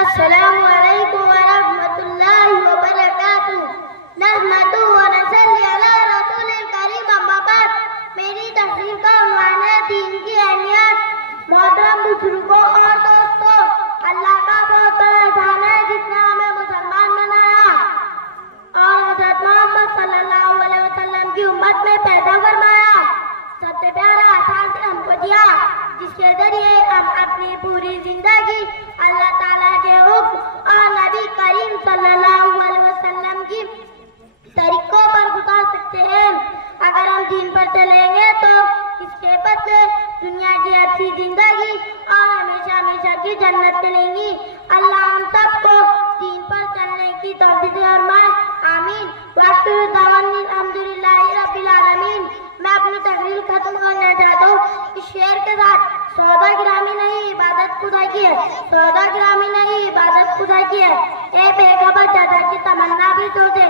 السلام علیکم ورحمۃ اللہ وبرکاتہ۔ نحمدہ ونصلی علی رسول الکریم، اما بعد۔ میری تقریر کا عنوان ہے دین کی اہمیت۔ محترم بزرگوں اور دوستوں، اللہ کا بہت بڑا احسان ہے جس نے ہمیں مسلمان بنایا اور حضرت محمد صلی اللہ علیہ وسلم کی امت میں پیدا فرمایا۔ سب سے پیارا احسان ہم کو دیا جس کے ذریعے ہم اپنی پوری زندگی اللہ تعالیٰ کے حکم اور نبی کریم صلی اللہ علیہ وسلم کی طریقوں پر گزار سکتے ہیں۔ اگر ہم دین پر چلیں گے تو اس کے بدلے دنیا کی اچھی زندگی اور ہمیشہ ہمیشہ کی جنت ملیں گی۔ اللہ ہم سب کو دین پر چلنے کی توفیق فرمائے، آمین۔ وآخر دعوانا الحمدللہ رب العالمین۔ میں اپنی تقریر ختم کرنا چاہتا ہوں اس شعر کے ساتھ۔ سودا گرامی نہیں عبادت خدا کی ہے، سودا گرامی نہیں عبادت خدا کی ہے، اے بے خبر جزا کی تمنا بھی تو دے